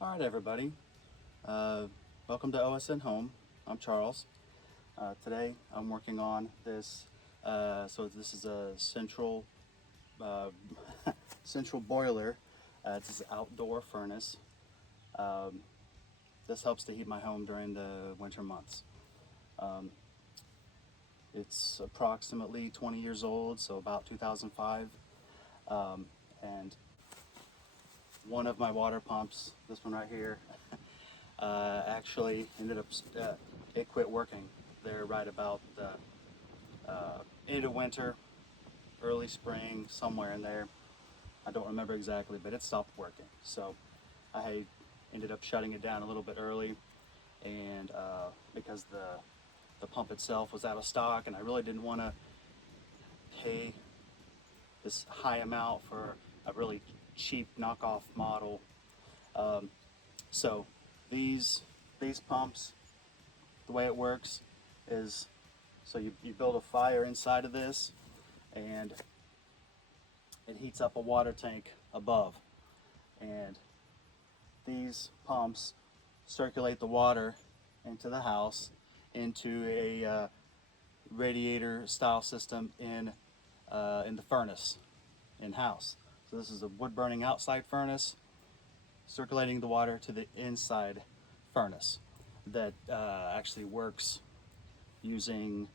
All right, everybody. Welcome to OSN Home. I'm Charles. Today I'm working on this. So this is a central uh, central boiler. It's an outdoor furnace. Um, this helps to heat my home during the winter months. Um, it's approximately 20 years old, so about 2005. And one of my water pumps, this one right here, actually ended up, it quit working there right about the end of winter, early spring, somewhere in there. I don't remember exactly, but it stopped working. So I ended up shutting it down a little bit early, and because the pump itself was out of stock, and I really didn't want to pay this high amount for a really cheap knockoff model. So these pumps, the way it works is, so you build a fire inside of this, and it heats up a water tank above, and these pumps circulate the water into the house into a radiator style system in the furnace in house. So this is a wood burning outside furnace circulating the water to the inside furnace that actually works using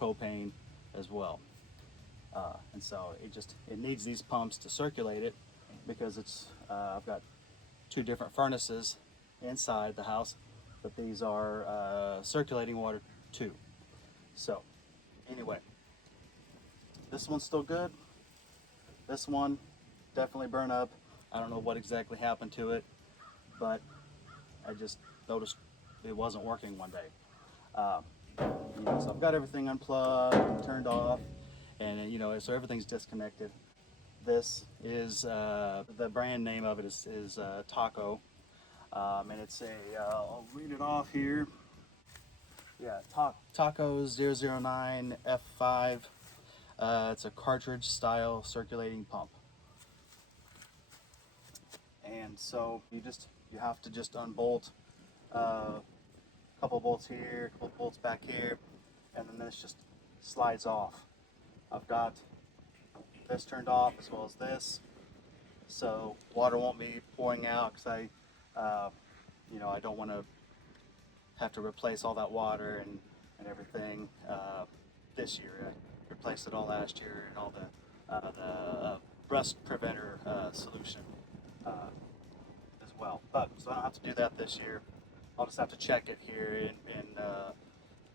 propane as well. And so it needs these pumps to circulate it, because it's I've got two different furnaces inside the house, but these are circulating water too. So anyway, this one's still good. This one definitely burned up. I don't know what exactly happened to it, but I just noticed it wasn't working one day. So I've got everything unplugged, turned off, and so everything's disconnected. This is the brand name of it is Taco, and it's I'll read it off here. Yeah, Taco 009 F5. It's a cartridge style circulating pump. And so you have to just unbolt a couple bolts here, a couple bolts back here, and then this just slides off. I've got this turned off as well as this, so water won't be pouring out, because I don't want to have to replace all that water and everything this year. I replaced it all last year, and all the rust preventer solution as well. But so I don't have to do that this year. I'll just have to check it here in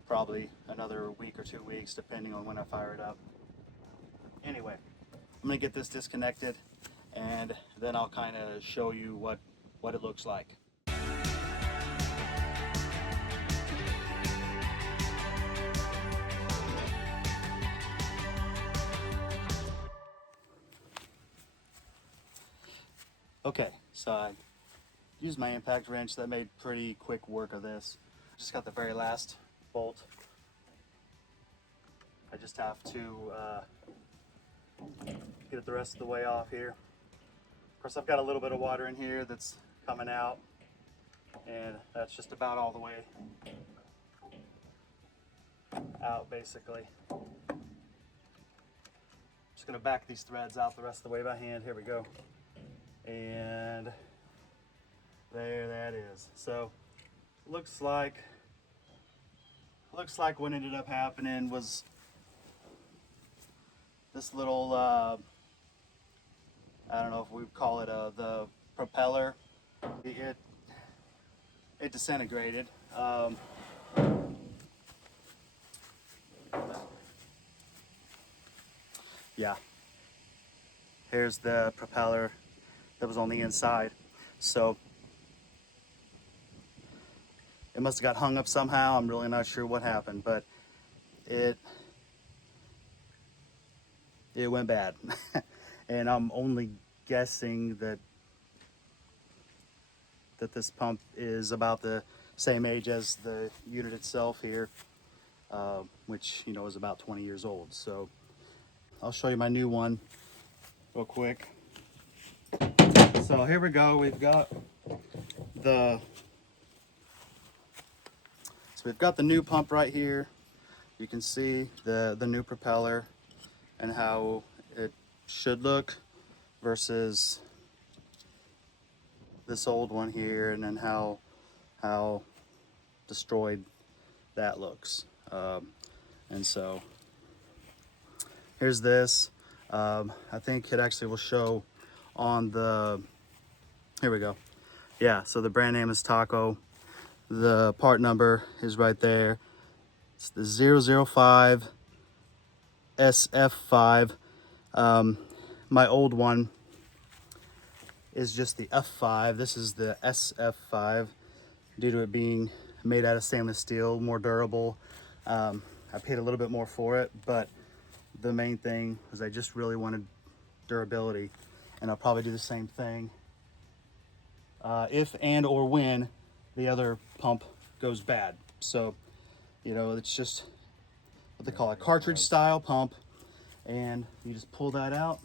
probably another week or 2 weeks, depending on when I fire it up. Anyway, I'm gonna get this disconnected, and then I'll kind of show you what it looks like. Okay, so I used my impact wrench. That made pretty quick work of this. Just got the very last bolt. I just have to get it the rest of the way off here. Of course, I've got a little bit of water in here that's coming out, and that's just about all the way out, basically. Just gonna back these threads out the rest of the way by hand. Here we go. And there that is. So looks like what ended up happening was this little I don't know if we would call it the propeller. It disintegrated. Yeah. Here's the propeller that was on the inside. So it must have got hung up somehow. I'm really not sure what happened, but it went bad. And I'm only guessing that this pump is about the same age as the unit itself here, which is about 20 years old. So I'll show you my new one real quick. So here we go. We've got So we've got the new pump right here. You can see the new propeller and how it should look versus this old one here, and then how destroyed that looks. And so here's this. I think it actually will show on the, here we go. Yeah, so the brand name is Taco. The part number is right there. It's the 005 SF5. My old one is just the F5. This is the SF5 due to it being made out of stainless steel, more durable. I paid a little bit more for it, but the main thing was I just really wanted durability, and I'll probably do the same thing if and or when the other pump goes bad. So, you know, it's just what they call a cartridge style pump, and you just pull that out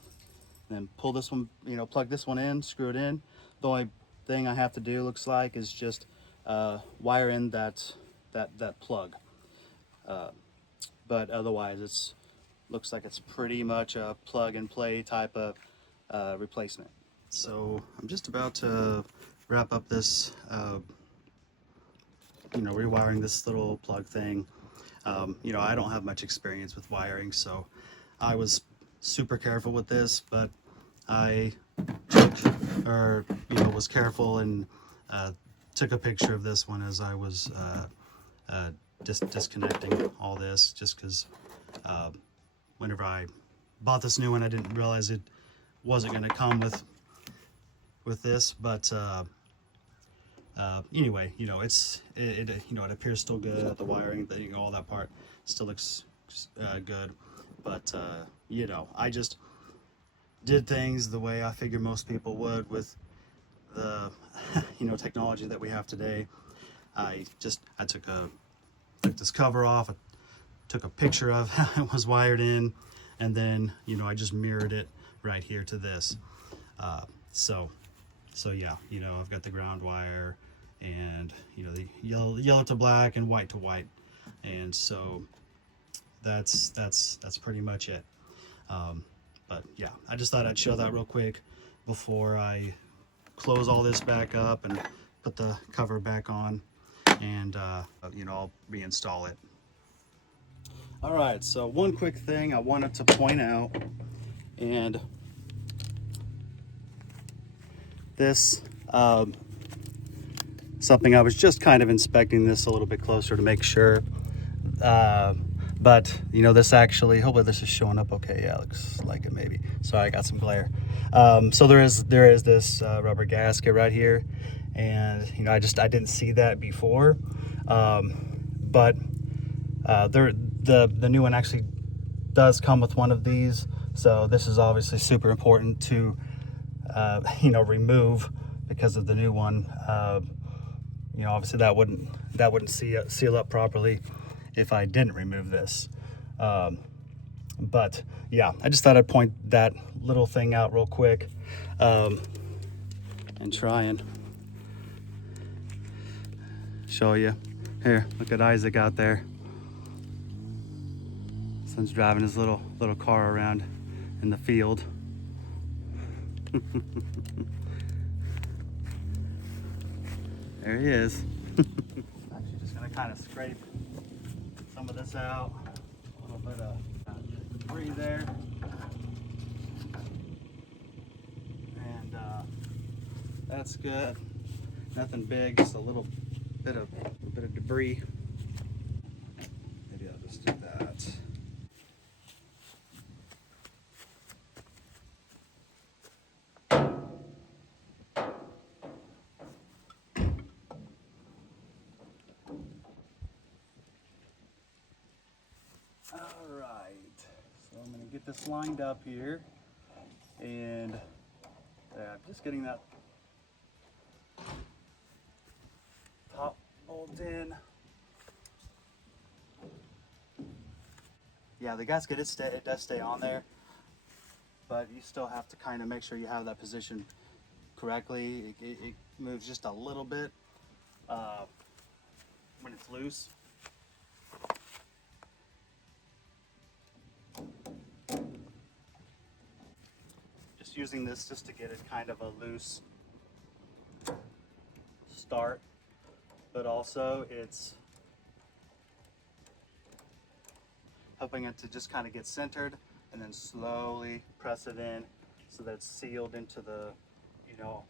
and then pull this one, you know, plug this one in, screw it in. The only thing I have to do, looks like, is just wire in that plug. But otherwise it's looks like it's pretty much a plug and play type of replacement. So I'm just about to wrap up this you know, rewiring this little plug thing. You know, I don't have much experience with wiring, so I was super careful with this, but I was careful and took a picture of this one as I was disconnecting all this, just because whenever I bought this new one, I didn't realize it wasn't going to come with this, but anyway, you know, it you know, it appears still good. The wiring, you know, all that part still looks good, but you know, I just did things the way I figure most people would with the you know, technology that we have today. I took this cover off, I took a picture of how it was wired in, and then, you know, I just mirrored it right here to this. So yeah, you know, I've got the ground wire, and you know, the yellow to black and white to white, and so that's pretty much it. But yeah, I just thought I'd show that real quick before I close all this back up and put the cover back on, and you know, I'll reinstall it. All right, so one quick thing I wanted to point out, and this something I was just kind of inspecting this a little bit closer to make sure, but you know, this actually, hopefully this is showing up okay. Yeah, looks like it, maybe. Sorry, I got some glare. So there is this rubber gasket right here, and you know, I didn't see that before, but the new one actually does come with one of these, so this is obviously super important to you know, remove, because of the new one. You know, obviously that wouldn't seal up properly if I didn't remove this. But yeah, I just thought I'd point that little thing out real quick, and try and show you. Here, look at Isaac out there. Son's driving his little car around in the field. There he is. Actually just gonna kind of scrape some of this out. A little bit of debris there. And that's good. Nothing big, just a little bit of debris. Maybe I'll just do that. All right, so I'm gonna get this lined up here, and I'm just getting that top bolt in. Yeah, the gasket, it does stay on there, but you still have to kind of make sure you have that position correctly. moves just a little bit when it's loose. Just using this just to get it kind of a loose start, but also it's helping it to just kind of get centered and then slowly press it in so that it's sealed into the, you know,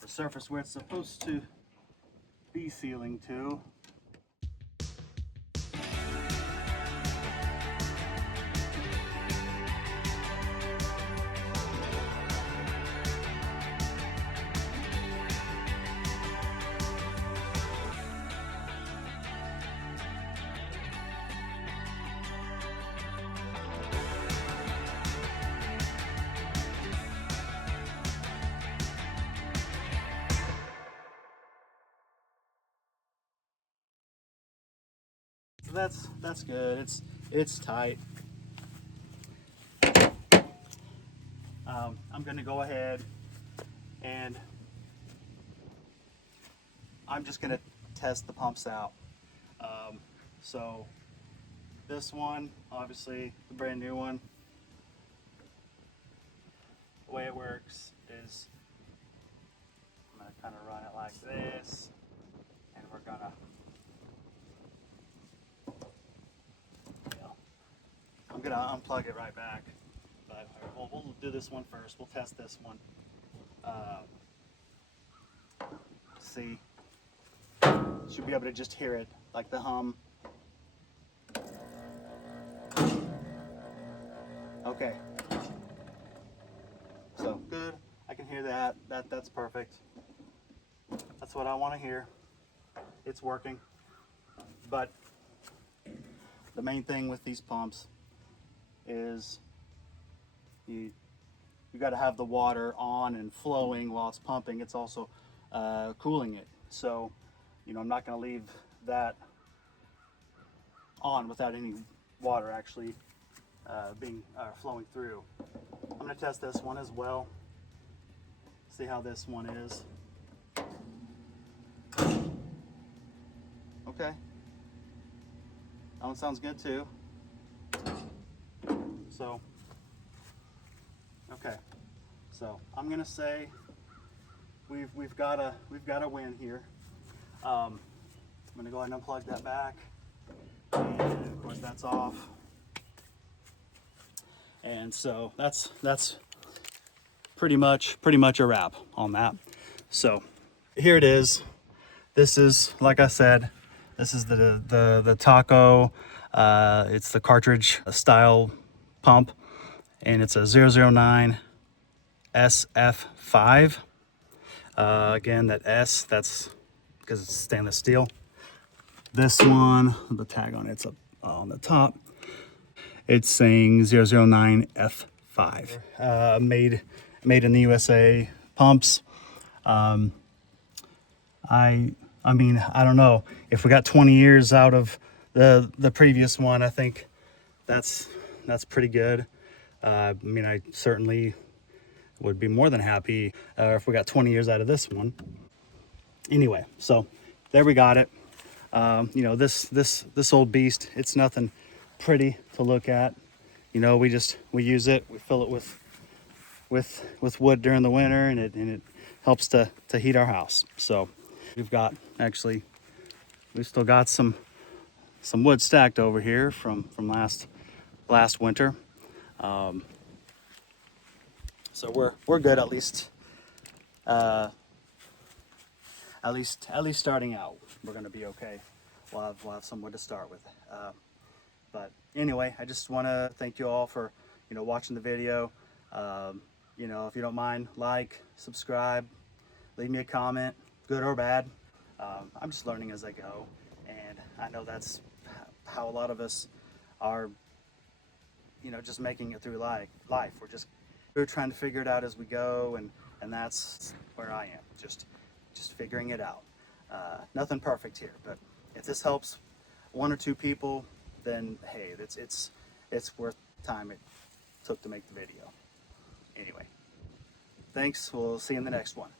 the surface where it's supposed to be sealing to. So that's good. It's tight. I'm going to go ahead and I'm just going to test the pumps out. So this one, obviously the brand new one, the way it works is I'm going to kind of run it like this, and we're going to, I'm going to unplug it right back. But we'll do this one first. We'll test this one. See, should be able to just hear it, like the hum. Okay. So good. I can hear that. That's perfect. That's what I want to hear. It's working. But the main thing with these pumps is you got to have the water on and flowing while it's pumping. It's also cooling it. So, you know, I'm not going to leave that on without any water actually flowing through. I'm going to test this one as well. See how this one is. Okay. That one sounds good too. So, okay. So I'm gonna say we've got a win here. I'm gonna go ahead and unplug that back, and of course that's off. And so that's pretty much a wrap on that. So here it is. This is, like I said, this is the Taco. It's the Cartridge style pump, and it's a 009 SF5. Again, that S, that's because it's stainless steel. This one, the tag on it's up on the top. It's saying 009F5. Made in the USA pumps. I mean, I don't know. If we got 20 years out of the previous one, I think that's pretty good. I mean, I certainly would be more than happy if we got 20 years out of this one. Anyway, so there we got it. You know, this old beast, it's nothing pretty to look at. You know, we use it, we fill it with wood during the winter, and it helps to heat our house. So we've still got some wood stacked over here from last winter. So we're good, at least starting out. We're gonna be okay. We'll have some wood to start with. But anyway, I just want to thank you all for, you know, watching the video. You know, if you don't mind, like, subscribe, leave me a comment, good or bad. I'm just learning as I go, and I know that's how a lot of us are, you know, just making it through life. We're trying to figure it out as we go, and that's where I am, just figuring it out. Nothing perfect here, but if this helps one or two people, then hey, it's worth the time it took to make the video. Anyway, thanks. We'll see you in the next one.